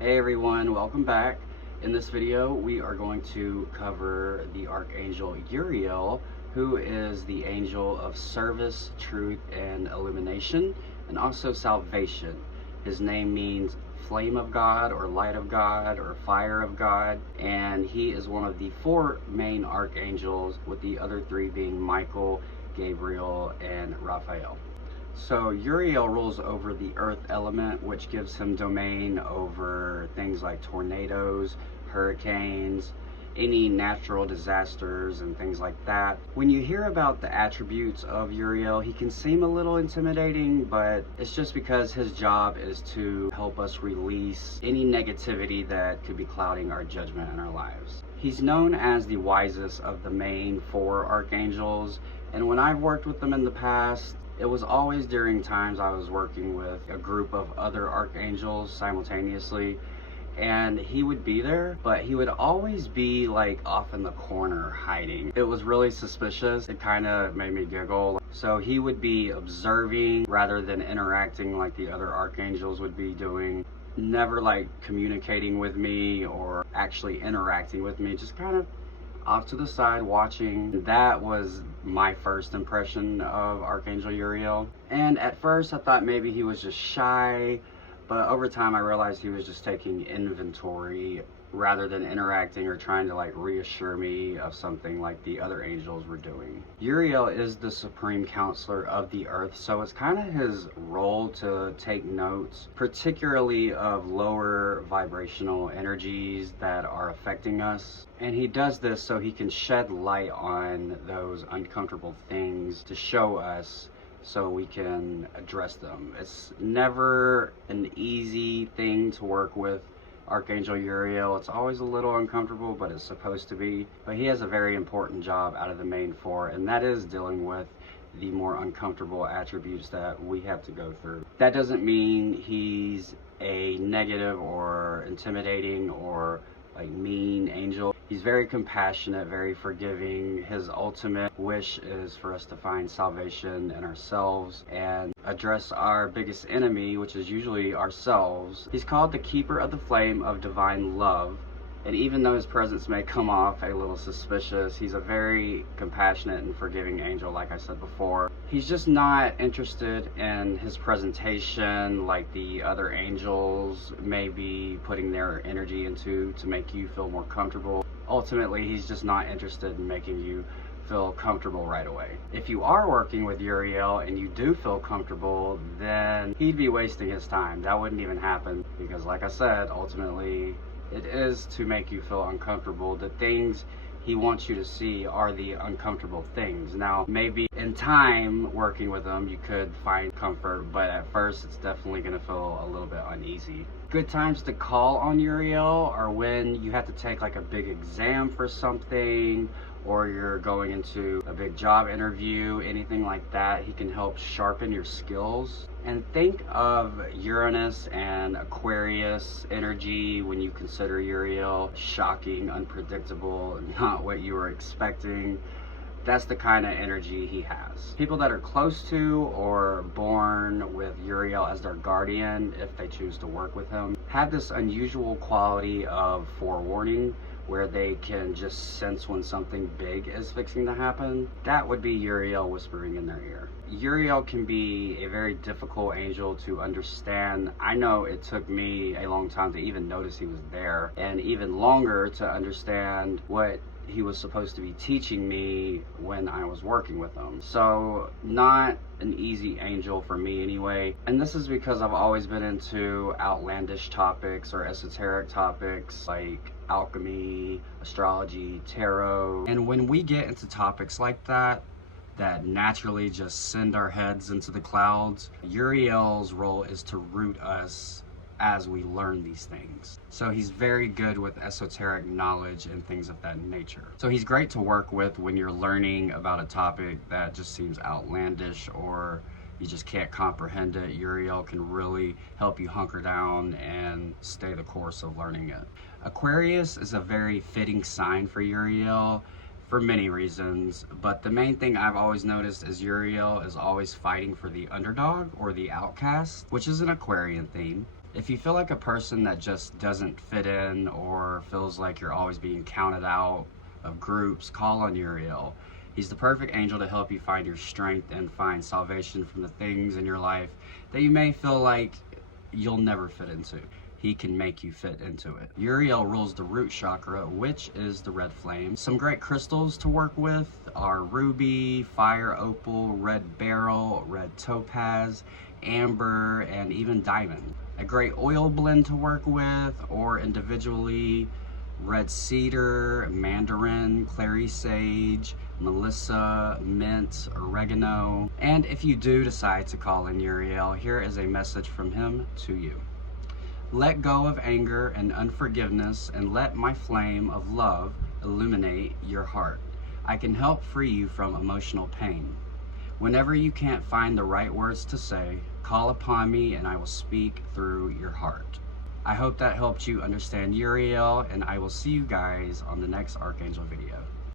Hey everyone, welcome back. In this video, we are going to cover the Archangel Uriel, who is the angel of service, truth, and illumination, and also salvation. His name means flame of God, or light of God, or fire of God, and he is one of the four main archangels, with the other three being Michael, Gabriel, and Raphael. So Uriel rules over the earth element, which gives him domain over things like tornadoes, hurricanes, any natural disasters and things like that. When you hear about the attributes of Uriel, he can seem a little intimidating, but it's just because his job is to help us release any negativity that could be clouding our judgment in our lives. He's known as the wisest of the main four archangels, and when I've worked with them in the past, it was always during times I was working with a group of other archangels simultaneously, and he would be there, but he would always be like off in the corner hiding. It was really suspicious. It kind of made me giggle. So he would be observing rather than interacting like the other archangels would be doing. Never like communicating with me or actually interacting with me, just kind of off to the side watching. That was my first impression of Archangel Uriel, and at first I thought maybe he was just shy, but over time I realized he was just taking inventory rather than interacting or trying to like reassure me of something like the other angels were doing. Uriel is the supreme counselor of the earth, so it's kind of his role to take notes, particularly of lower vibrational energies that are affecting us. And he does this so he can shed light on those uncomfortable things to show us so we can address them. It's never an easy thing to work with Archangel Uriel. It's always a little uncomfortable, but it's supposed to be. But he has a very important job out of the main four, and that is dealing with the more uncomfortable attributes that we have to go through. That doesn't mean he's a negative or intimidating or like mean angel. He's very compassionate, very forgiving. His ultimate wish is for us to find salvation in ourselves and address our biggest enemy, which is usually ourselves. He's called the keeper of the flame of divine love. And even though his presence may come off a little suspicious, he's a very compassionate and forgiving angel, like I said before. He's just not interested in his presentation like the other angels may be putting their energy into to make you feel more comfortable. Ultimately, he's just not interested in making you feel comfortable right away. If you are working with Uriel and you do feel comfortable, then he'd be wasting his time. That wouldn't even happen because, like I said, ultimately it is to make you feel uncomfortable. The things he wants you to see are the uncomfortable things. Now, maybe in time working with him, you could find comfort, but at first it's definitely gonna feel a little bit uneasy. Good times to call on Uriel are when you have to take like a big exam for something, or you're going into a big job interview, anything like that. He can help sharpen your skills. And think of Uranus and Aquarius energy when you consider Uriel shocking, unpredictable, not what you were expecting. That's the kind of energy he has. People that are close to or born with Uriel as their guardian, if they choose to work with him, have this unusual quality of forewarning, where they can just sense when something big is fixing to happen. That would be Uriel whispering in their ear. Uriel can be a very difficult angel to understand. I know it took me a long time to even notice he was there, and even longer to understand what he was supposed to be teaching me when I was working with him. So not an easy angel for me anyway. And this is because I've always been into outlandish topics or esoteric topics like alchemy, astrology, tarot. And when we get into topics like that naturally just send our heads into the clouds, Uriel's role is to root us as we learn these things. So he's very good with esoteric knowledge and things of that nature. So he's great to work with when you're learning about a topic that just seems outlandish or you just can't comprehend it. Uriel can really help you hunker down and stay the course of learning it. Aquarius is a very fitting sign for Uriel for many reasons, but the main thing I've always noticed is Uriel is always fighting for the underdog or the outcast, which is an Aquarian theme. If you feel like a person that just doesn't fit in or feels like you're always being counted out of groups, call on Uriel. He's the perfect angel to help you find your strength and find salvation from the things in your life that you may feel like you'll never fit into. He can make you fit into it. Uriel rules the root chakra, which is the red flame. Some great crystals to work with are ruby, fire opal, red beryl, red topaz, amber, and even diamond. A great oil blend to work with, or individually, red cedar, mandarin, clary sage, melissa, mint, oregano. And if you do decide to call in Uriel, here is a message from him to you. Let go of anger and unforgiveness and let my flame of love illuminate your heart. I can help free you from emotional pain. Whenever you can't find the right words to say, call upon me and I will speak through your heart. I hope that helped you understand Uriel, and I will see you guys on the next Archangel video.